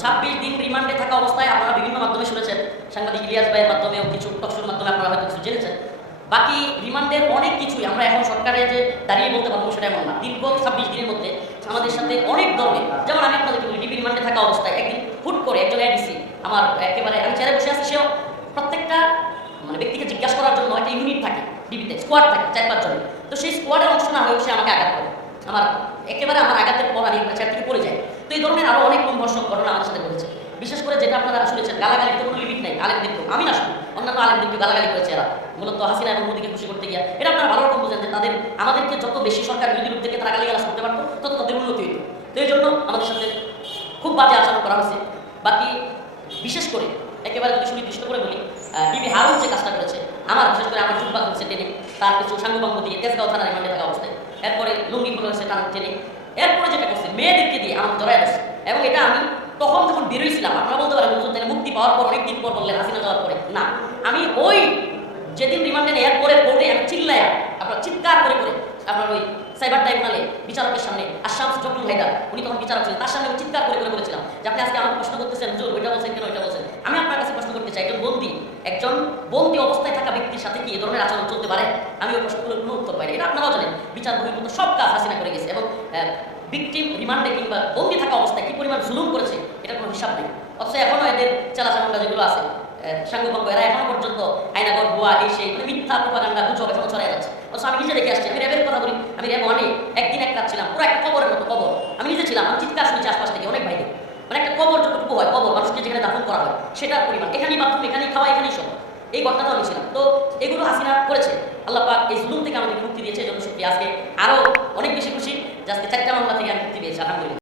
ছাব্বিশ দিন রিমান্ডে থাকা অবস্থায় আপনারা বিভিন্ন মাধ্যমে শুনেছেন। সাংবাদিক ইলিয়াস ভাইয়ের মাধ্যমেও কিছু টকশোর মাধ্যমে আপনারা হয়তো কিছু জেনেছেন। বাকি রিমান্ডের অনেক কিছুই আমরা এখন সরকারে যে দাঁড়িয়ে বলতে পারব সেটা এমন না। দীর্ঘ ছাব্বিশ দিনের মধ্যে আমাদের সাথে অনেক ধরনের যেমন আমি আপনাদেরকে বলি, ডিবি রিমান্ডে থাকা অবস্থায় একদিন হুট করে একজন এডিসি আমার একেবারে আমি চেয়ারে বসে আছি, সেও প্রত্যেকটা মানে ব্যক্তিকে জিজ্ঞাসা করার জন্য একটা ইউনিট থাকে, ডিবিতে স্কোয়াড থাকে, চার পাঁচজনের তো সেই স্কোয়াডের অংশ না হয়েও সে আমাকে আঘাত করে। আমার একেবারে আমার আঘাতের পর আমি চেয়ার থেকে পড়ে যাই। তো এই ধরনের আরও অনেক কমবর্ষক ঘটনা আমাদের সাথে ঘটেছে। বিশেষ করে যেটা আপনারা শুনেছেন, গালাগালির তো কোনো লিমিট নাই। আলেমদেরকেও আমি না শুনি। অন্যান্য আলেমদেরকে গালাগালি করেছে এরা। মূলত হাসিনা এবং মোদীকে খুশি করতে গিয়া। এটা আপনারা ভালো রকম বুঝেন যে তাদের, আমাদেরকে যত বেশি সরকার বিরোধী রূপ থেকে তারা গালিগালাজ করতে পারতো, তত তাদের উন্নতি হইতো। তো এই জন্য আমাদের সাথে খুব বাজে আচরণ করা হয়েছে। বাকি বিশেষ করে, একেবারে যদি সুনির্দিষ্ট করে বলি বিবি হারুন যে কাজটা করেছে, আমার বিশেষ করে আমার জুব্বা করেছে টেনে, তার কিছু সাঙ্গবাঙ্গ দিয়ে তেজগাঁও থানার রিমান্ডে থাকা অবস্থায়। এরপরে লুঙ্গি খুলে হয়েছে টান টেনে। এরপরে যেটা করছে, মেয়েদেরকে দিয়ে আমাকে জড়াই দিচ্ছে এবং এটা আমি তখন যখন বেরোইছিলাম আপনারা বলতে পারেন, হুজুর, তাহলে মুক্তি পাওয়ার পর, অনেকদিন পর বললেন, হাসিনা যাওয়ার পরে। না, আমি ওই যেদিন রিমান্ডে নেই এরপরে কোর্টে আমি চিল্লায়া আপনার চিৎকার করে করে, আপনার ওই সাইবার ট্রাইব্যুনালে বিচারকের সামনে আসাম জকুল হায়দার, উনি তখন বিচারক ছিলেন, তার সামনে আমি চিৎকার করে করে বলেছিলাম যে আপনি আজকে আমাকে প্রশ্ন করতেছেন, হুজুর, ওইটা বলছেন কেন, ওইটা বলছেন। আমি আপনার কাছে প্রশ্ন করতে চাই, একজন বন্দি একজন বন্দি অবস্থায় থাকা ব্যক্তির সাথে কি এ ধরনের আচরণ চলতে পারে? আমি ওই প্রশ্নগুলোর কোনো উত্তর পাইনি। এটা আপনারাও জানেন, বিচার বহির্ভূত সব কাজ হাসিনা করে গেছে এবং ভিকটিম রিমান্ডে কিংবা বন্দি থাকা অবস্থায় কি পরিমাণ জুলুম করেছে এটা কোনো হিসাব নেই। অথচ এখনও এদের চালাচামুন্ডা যেগুলো আছে সাঙ্গভঙ্গ এরা এখনও পর্যন্ত আইনাগর, ভুয়া এই সেই মানে মিথ্যা প্রপাগান্ডা গুজব এখনও ছড়াই যাচ্ছে। অথচ আমি নিজে দেখে আসছি, আমি র্যাবের কথা বলি, আমি র্যাব অনে একদিন এক রাত ছিলাম, পুরো একটা কবরের মতো কবর। আমি নিজে ছিলাম, আমি চিৎকার শুনেছি আশপাশ থেকে অনেক ভাইদের। মানে একটা কবর হয় কবর মানুষকে যেখানে দাফন করা হয়, সেটার পরিমাণ। এখানেই বাথরুম, এখানেই খাওয়া, এখানেই সব। এই ঘটনাটা আমি ছিলাম। তো এগুলো হাসিনা করেছে। আল্লাহ পাক এই জুলুম থেকে আমাদের মুক্তি দিয়েছে সত্যি আজকে আরও অনেক বেশি খুশি। যে আজকে চারটা মামলা থেকে আমি মুক্তি পেয়েছি, আলহামদুলিল্লাহ।